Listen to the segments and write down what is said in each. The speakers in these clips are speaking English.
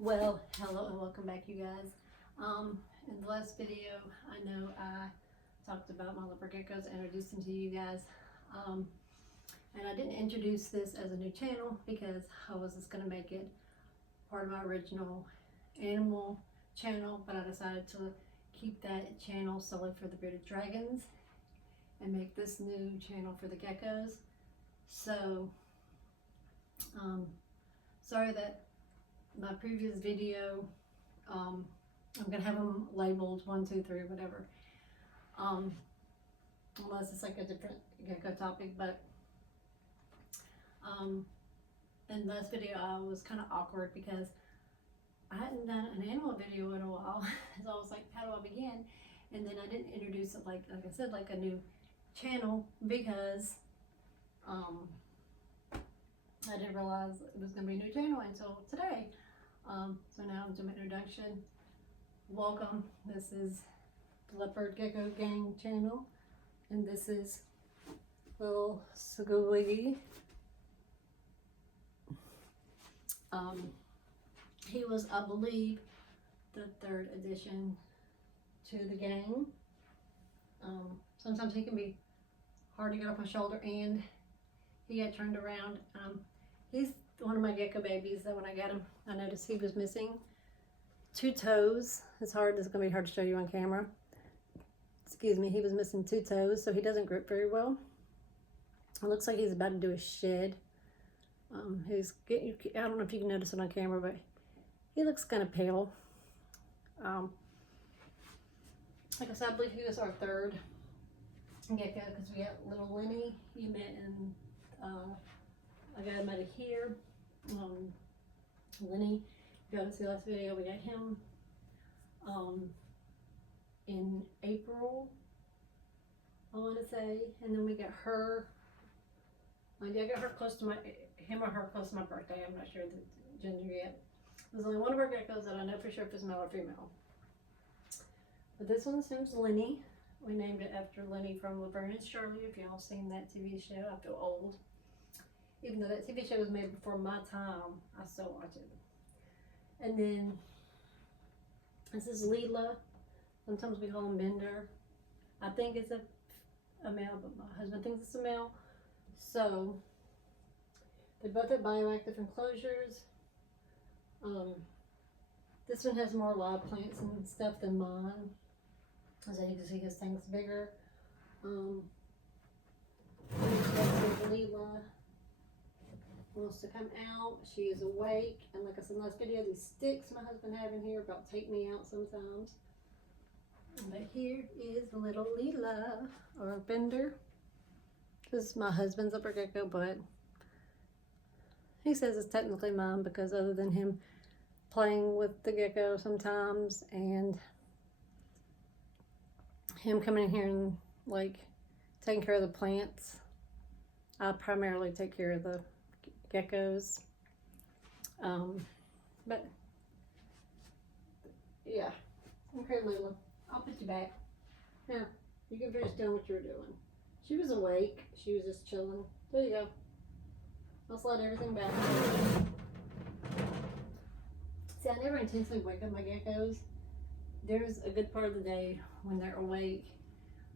Well, hello and welcome back, you guys. In the last video, I know I talked about my leopard geckos, introduced them to you guys. And I didn't introduce this as a new channel because I was just going to make it part of my original animal channel, but I decided to keep that channel solely for the bearded dragons and make this new channel for the geckos. So, sorry that my previous video, I'm gonna have them labeled 1, 2, 3, whatever. Unless it's like a different gecko topic, but in the last video I was kind of awkward because I hadn't done an animal video in a while. So I was like, how do I begin? And then I didn't introduce it like I said, like a new channel because I didn't realize it was gonna be a new channel until today. So now I'm doing an introduction. Welcome. This is the Leopard Gecko Gang channel, and this is little Squiggy. He was, I believe, the 3rd addition to the gang. Sometimes he can be hard to get off my shoulder, and he got turned around. He's one of my gecko babies that when I got him, I noticed he was missing 2 toes. It's going to be hard to show you on camera. Excuse me, he was missing 2 toes, so he doesn't grip very well. It looks like he's about to do a shed. He's getting, I don't know if you can notice it on camera, but he looks kind of pale. Like I said, I believe he was our 3rd gecko because we got little Lenny. You met in, I got him out of here. Lenny, if you haven't seen the last video, we got him in April, I want to say, and then we got her. I got her close to him or her close to my birthday. I'm not sure the gender yet. There's only one of our geckos that I know for sure if it's male or female. But this one's name's Lenny. We named it after Lenny from Laverne and Shirley. If y'all seen that TV show, I feel old. Even though that TV show was made before my time, I still watch it. And then this is Leela. Sometimes we call him Bender. I think it's a male, but my husband thinks it's a male. So they both have bioactive enclosures. This one has more live plants and stuff than mine. As you can see, his tank's bigger. Leela wants to come out. She is awake, and like I said in the last video, these sticks my husband have in here about take me out sometimes. But here is little Leela, or Bender. This is my husband's leopard gecko, but he says it's technically mine because other than him playing with the gecko sometimes and him coming in here and like taking care of the plants, I primarily take care of the geckos. But yeah, okay, Leela, I'll put you back. Now, you can finish doing what you're doing. She was awake. She was just chilling. There you go. I'll slide everything back. See, I never intentionally wake up my geckos. There's a good part of the day when they're awake.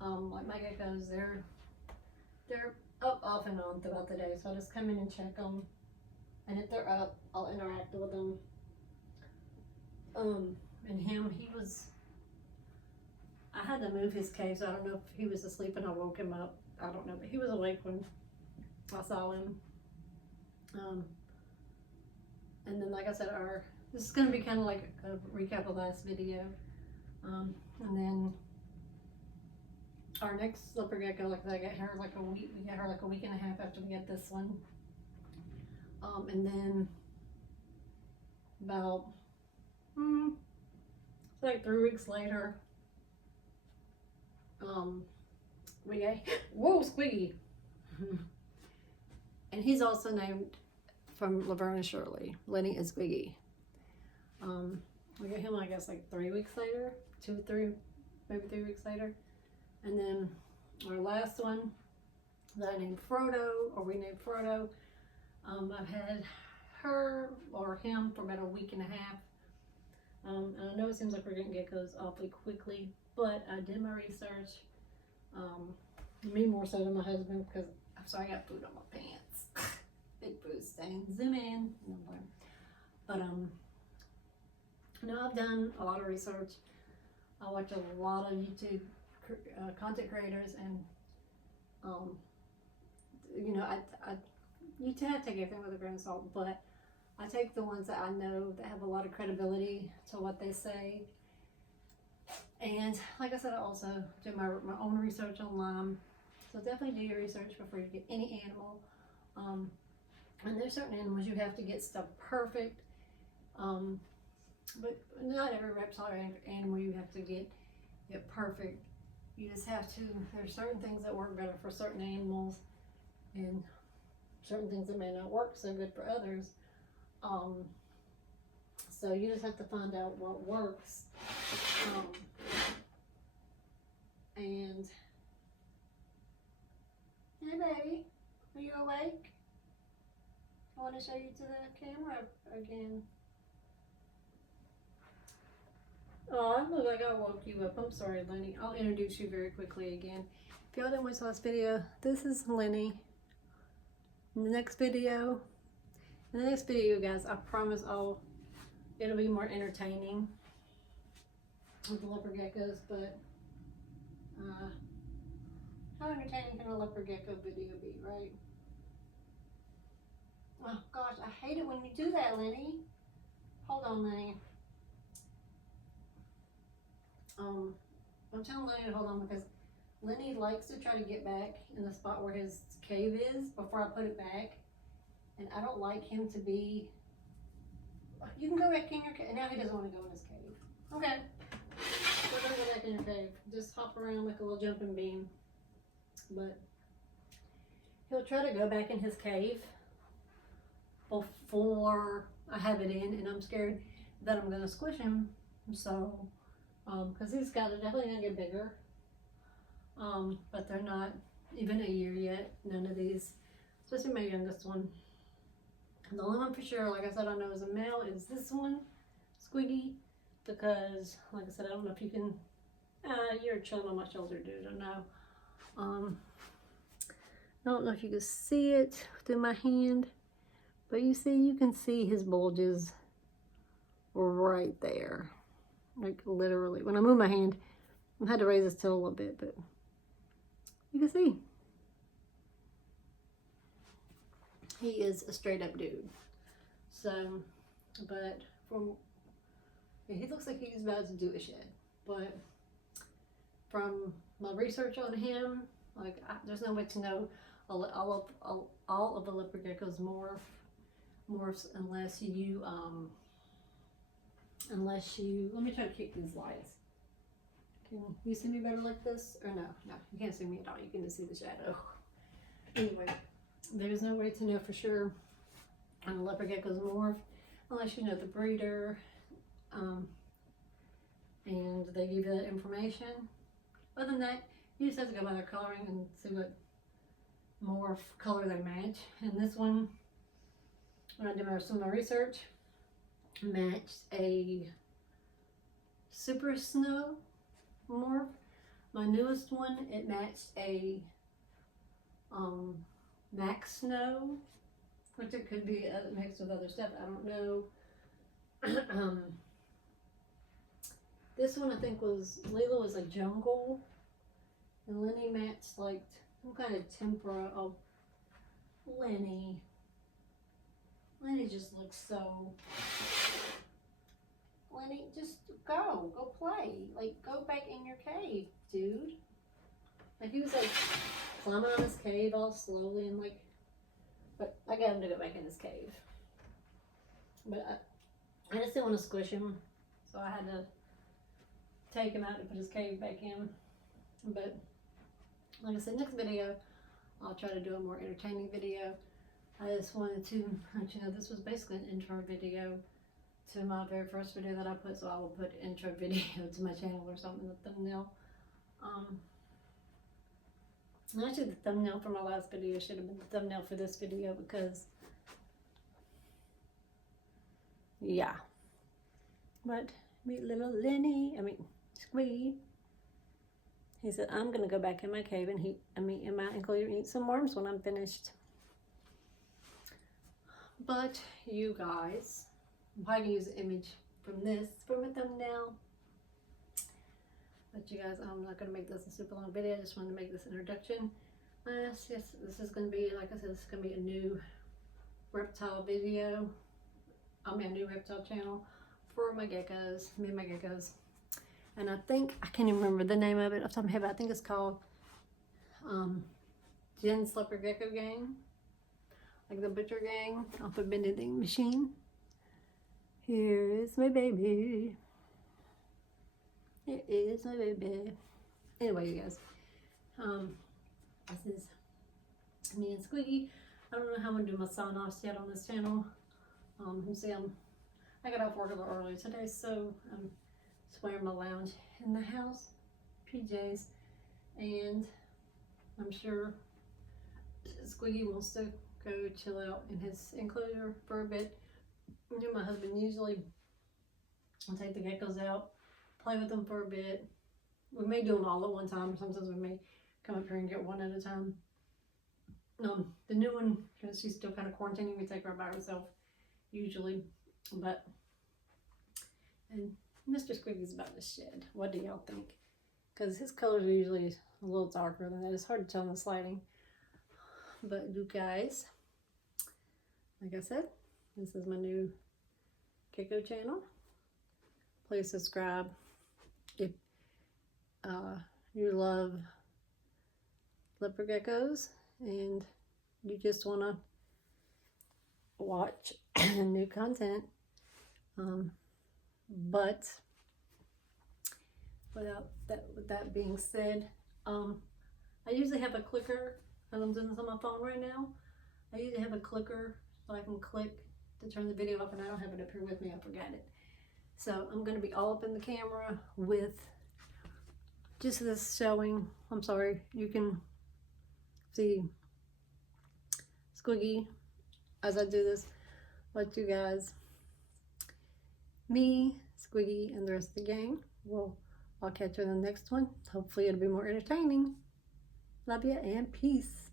Like my geckos, they're up off and on throughout the day. So I just come in and check them. And if they're up, I'll interact with them. And him, I had to move his cage. So I don't know if he was asleep and I woke him up. I don't know, but he was awake when I saw him. And then, like I said, this is going to be kind of like a recap of last video. And then our next leopard gecko, like I got her like a week. We got her like a week and a half after we got this one. And then about like 3 weeks later, we got whoa Squiggy, and he's also named from Laverne and Shirley. Lenny and Squiggy. We got him, I guess, like 3 weeks later, 2, 3, maybe 3 weeks later, and then our last one that I named Frodo, or we named Frodo. I've had her or him for about a week and a half. And I know it seems like we're getting geckos awfully quickly, but I did my research. Me more so than my husband, because I'm sorry, I got food on my pants. Big food stain. Zoom in. But no, I've done a lot of research. I watch a lot of YouTube content creators, and you know, you have to take everything with a grain of salt, but I take the ones that I know that have a lot of credibility to what they say. And like I said, I also do my own research online. So definitely do your research before you get any animal. And there's certain animals you have to get stuff perfect. But not every reptile or animal you have to get it perfect. You just have to, there's certain things that work better for certain animals, and certain things that may not work so good for others. So you just have to find out what works. And hey baby, are you awake? I want to show you to the camera again. Oh, I look like I woke you up. I'm sorry, Lenny. I'll introduce you very quickly again. If y'all didn't watch the last video, this is Lenny. In the next video, guys, I promise it'll be more entertaining with the leopard geckos, but how entertaining can a leopard gecko video be, right? Oh gosh, I hate it when you do that, Lenny. Hold on, Lenny. I'm telling Lenny to hold on, because Lenny likes to try to get back in the spot where his cave is before I put it back. And I don't like him to be, you can go back in your cave. Now he doesn't want to go in his cave. Okay. We're going to go back in your cave. Just hop around like a little jumping bean. But he'll try to go back in his cave before I have it in. And I'm scared that I'm going to squish him. So, because these guys are definitely going to get bigger. But they're not even a year yet. None of these, especially my youngest one. And the only one for sure, like I said, I know is a male is this one, Squiggy, because, like I said, I don't know if you can, you're chilling on my shoulder, dude, I know. I don't know if you can see it through my hand, but you can see his bulges right there. Like, literally. When I move my hand, I had to raise his tail a little bit, but you can see. He is a straight up dude. So, but he looks like he's about to do a shed. But from my research on him, like there's no way to know all of the leopard geckos morphs unless you let me try to kick these lights. Can you see me better like this? Or no, you can't see me at all. You can just see the shadow. Anyway. There's no way to know for sure on the leopard gecko's morph unless you know the breeder, and they give you that information. Other than that, you just have to go by their coloring and see what morph color they match. And this one, when I did some of my research, matched a Super Snow morph. My newest one, it matched a Max Snow, which it could be mixed with other stuff. I don't know. This one I think was, Leela was a jungle, and Lenny matched like some kind of tempera. Oh, Lenny just looks so, Lenny, just go play. Like, go back in your cave, dude. Like, he was like climbing on his cave all slowly and like, but I got him to go back in his cave. But I just didn't want to squish him, so I had to take him out and put his cave back in. But like I said, next video, I'll try to do a more entertaining video. I just wanted to let you know this was basically an intro video to my very first video that I put, so I will put intro video to my channel or something in the thumbnail. Actually, the thumbnail for my last video should have been the thumbnail for this video, because yeah. But meet little Squiggy. He said, I'm gonna go back in my cave and in my enclosure and eat some worms when I'm finished. But you guys, I'm probably gonna use an image from this for my thumbnail. But you guys, I'm not gonna make this a super long video. I just wanted to make this introduction. Yes, this is gonna be, like I said, this is gonna be a new reptile video. A new reptile channel for my geckos, me and my geckos. And I think, I can't even remember the name of it off the top of my head, but I think it's called Jen's Leopard Gecko Gang. Like the Butcher Gang off of Vending Machine. Here is my baby. Here is my baby. Anyway, you guys. This is me and Squiggy. I don't know how I'm gonna do my sign-offs yet on this channel. You see, I got off work a little early today, so I'm just wearing my lounge in the house, PJs, and I'm sure Squiggy wants to go chill out in his enclosure for a bit. You know, my husband usually will take the geckos out, play with them for a bit. We may do them all at one time. Sometimes we may come up here and get one at a time. The new one, because she's still kind of quarantining, we take her by herself usually. And Mr. Squiggy's about to shed. What do y'all think? Because his colors are usually a little darker than that. It's hard to tell in the lighting. But you guys, like I said, this is my new Gecko channel. Please subscribe if you love leopard geckos and you just want to watch new content. But with that being said, I usually have a clicker, and I'm doing this on my phone right now. I usually have a clicker so I can click to turn the video off, and I don't have it up here with me. I forgot it. So I'm going to be all up in the camera with just this showing. I'm sorry, you can see Squiggy as I do this. But you guys, me, Squiggy, and the rest of the gang, I'll catch you in the next one. Hopefully it'll be more entertaining. Love you and peace.